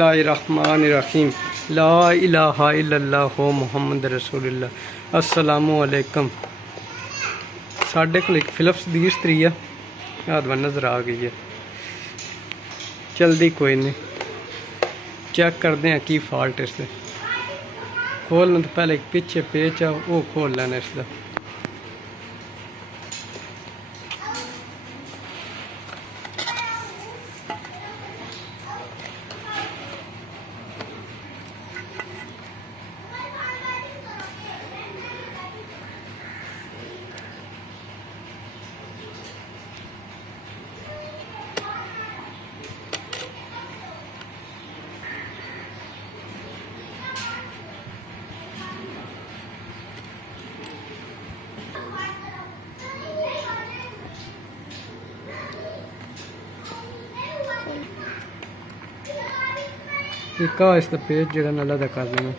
बिस्मिल्लाहिर्रहमानिर्रहीम ला इलाहा इल्लल्लाह मुहम्मद रसूलुल्लाह अस्सलामु अलैकुम। साढ़े को एक फिलिप्स दी इस्त्री है हाथ नज़र आ गई है, चलती कोई नहीं। चेक करते हैं की फॉल्ट इससे। खोलने तो पहले एक पीछे पेच है वो खोल लेना इसका। एक इसका पेज जो अलग कर लेना,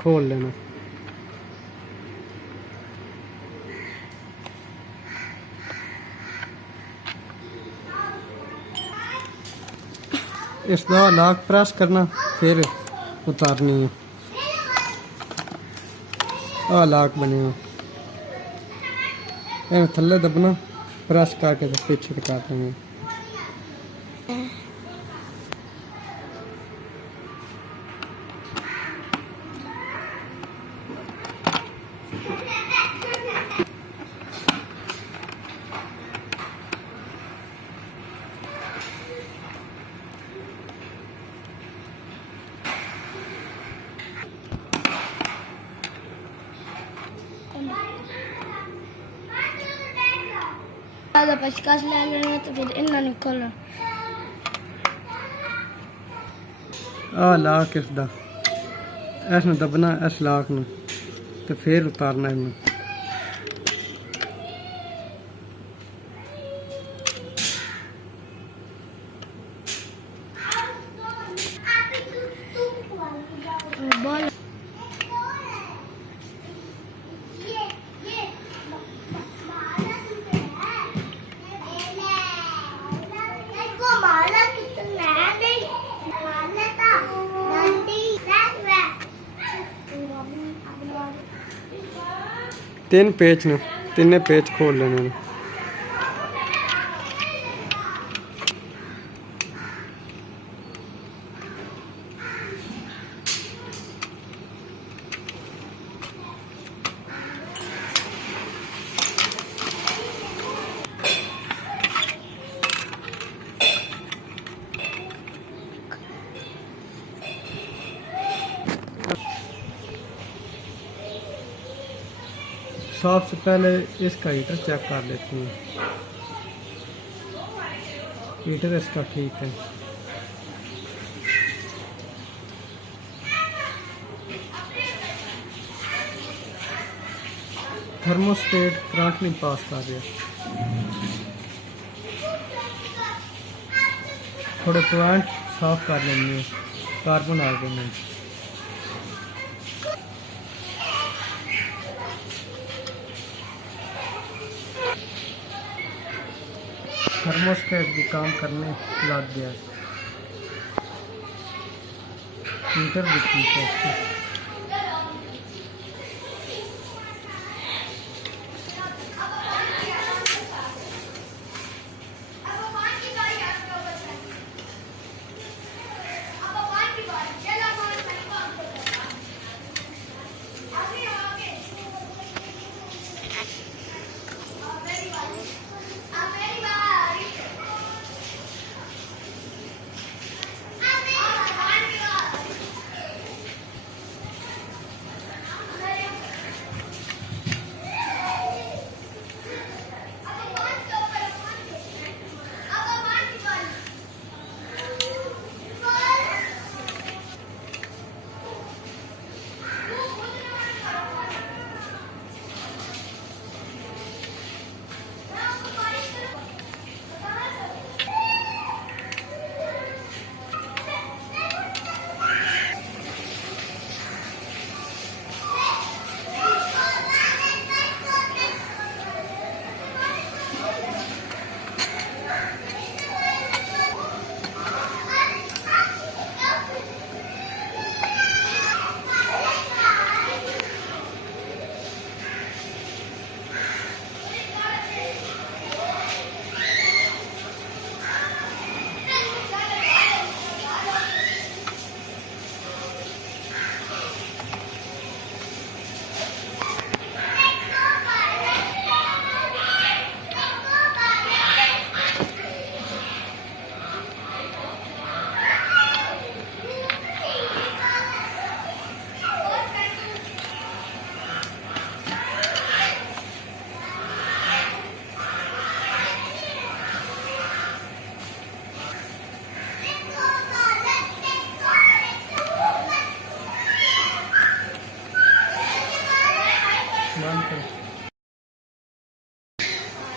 खोल लेना। इसका लॉक प्रेस करना फिर उतारनी है। आ लॉक बने थल्ले दबना प्रेस करके तो पीछे कटा देंगे। هذا بشكاش لأنه تفيد إننا نكرر. लाक इसका ऐसा दबना इस लाक न तो फिर उतारना है। तीन पेच ने तीन पेच खोल लेने ने। सबसे पहले इसका हीटर चेक कर लेते हैं। हीटर इसका ठीक है। थर्मोस्टेट करंट नहीं पास कर रहा। थोड़े पॉइंट साफ कर लेंगे, कार्बन आ गए। थर्मोस्टेट भी काम करने लग गया। हीटर भी ठीक है इसका।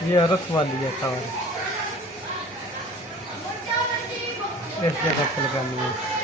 ये अरस वाली है टावर, इस जगह पर लगानी है।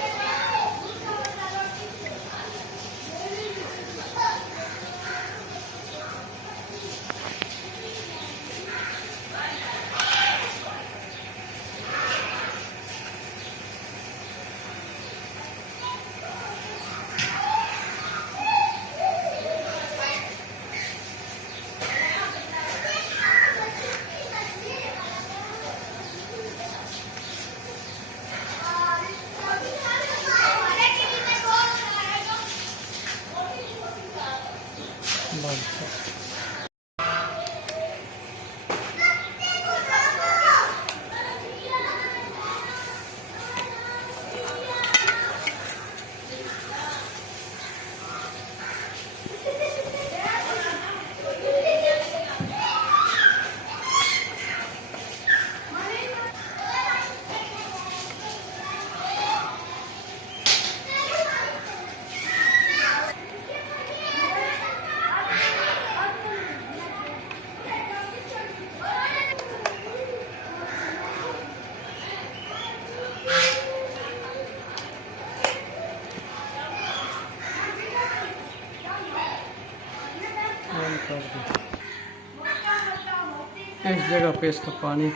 इस जगह पे इसका पानी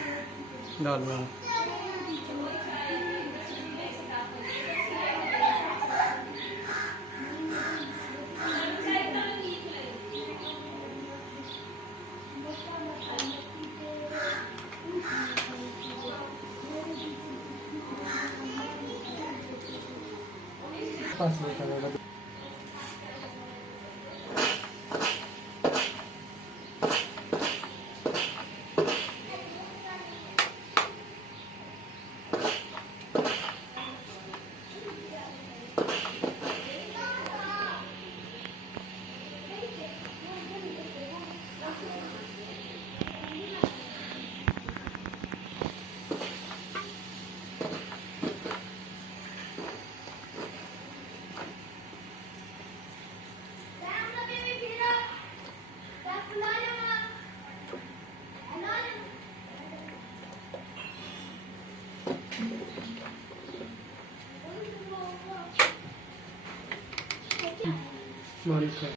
डालना है। बंद कर।